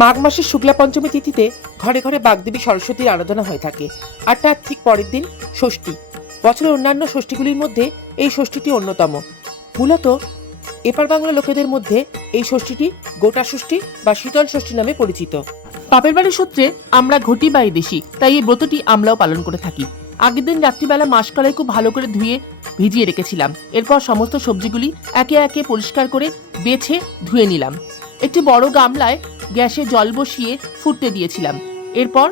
মাঘ মাসের শুক্লা পঞ্চমী তিথিতে ঘরে ঘরে বাগদেবী সরস্বতীর আরাধনা হয়ে থাকে, আর তার ঠিক পরের দিন ষষ্ঠী। বছরের অন্যান্য ষষ্ঠীগুলির মধ্যে এই ষষ্ঠীটি অন্যতম। মূলত এপার বাংলা লোকেদের মধ্যে এই ষষ্ঠীটি গোটা ষষ্ঠী বা শীতল ষষ্ঠী নামে পরিচিত। বাপের বাড়ির সূত্রে আমরা ঘটি বা দেশি, তাই এই ব্রতটি আমরাও পালন করে থাকি। আগের দিন রাত্রিবেলা মাসকলাই খুব ভালো করে ধুয়ে ভিজিয়ে রেখেছিলাম। এরপর সমস্ত সবজিগুলি একে একে পরিষ্কার করে বেছে ধুয়ে নিলাম। একটি বড় গামলায় গ্যাসে জল বসিয়ে ফুটতে দিয়েছিলাম। এরপর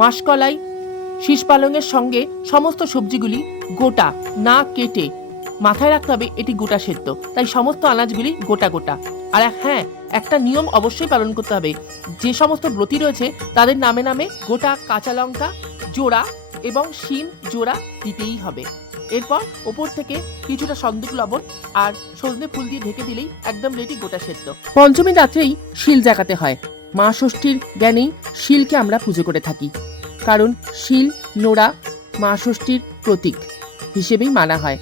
মাসকলাই, শীষ পালংয়ের সঙ্গে সমস্ত সবজিগুলি গোটা, না কেটে। মাথায় রাখতে হবে এটি গোটা সেদ্ধ, তাই সমস্ত আনাজগুলি গোটা গোটা। আর হ্যাঁ, একটা নিয়ম অবশ্যই পালন করতে হবে। যে সমস্ত ব্রতী রয়েছে তাদের নামে নামে গোটা কাঁচা লঙ্কা জোড়া এবং শিম জোড়া দিতেই হবে। এরপর ওপর থেকে কিছুটা সন্দুক লবণ আর সজনে ফুল দিয়ে ঢেকে দিলেই একদম রেডি গোটা সেদ্ধ। পঞ্চমী রাত্রেই শিল জাগাতে হয়। মা ষষ্ঠীর জ্ঞানেই শিলকে আমরা পুজো করে থাকি, কারণ শিল নোড়া মা ষষ্ঠীর প্রতীক হিসেবেই মানা হয়।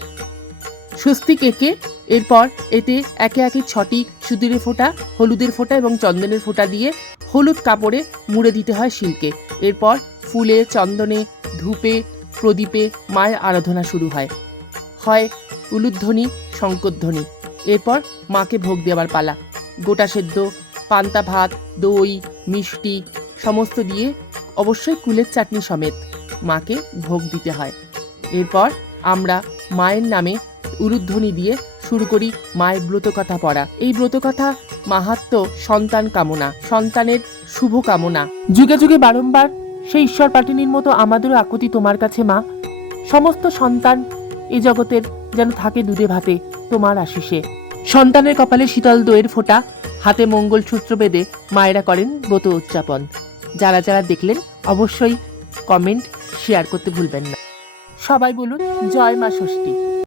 স্বস্তিক এঁকে এরপর এতে একে একে 6টি সিঁদুরের ফোঁটা, হলুদের ফোঁটা এবং চন্দনের ফোঁটা দিয়ে হলুদ কাপড়ে মুড়ে দিতে হয় শিলকে। এরপর ফুলে, চন্দনে, ধূপে, প্রদীপে মায়ের আরাধনা শুরু হয়। উলুধ্বনি, শঙ্করধ্বনি। এরপর মাকে ভোগ দেওয়ার পালা। গোটা সেদ্ধ, পান্তা ভাত, দই, মিষ্টি সমস্ত দিয়ে অবশ্যই কুলের চাটনি সমেত মাকে ভোগ দিতে হয়। এরপর আমরা মায়ের নামে উলুধ্বনি দিয়ে শুরু করি মায়ের ব্রতকথা পড়া। এই ব্রতকথা মাহাত্ম্য সন্তান কামনা, সন্তানের শুভ কামনা। যুগে যুগে বারংবার সেই ঈশ্বর পাঠিনীর মতো আমাদেরও আকুতি তোমার কাছে মা। সমস্ত সন্তান এই জগতের যেন থাকে দুধে ভাতে তোমার আশিসে। সন্তানের কপালে শীতল দইয়ের ফোঁটা, হাতে মঙ্গলসূত্র বেঁধে মায়েরা করেন ব্রত উদযাপন। যারা যারা দেখলেন অবশ্যই কমেন্ট শেয়ার করতে ভুলবেন না। সবাই বলুন জয় মা ষষ্ঠী।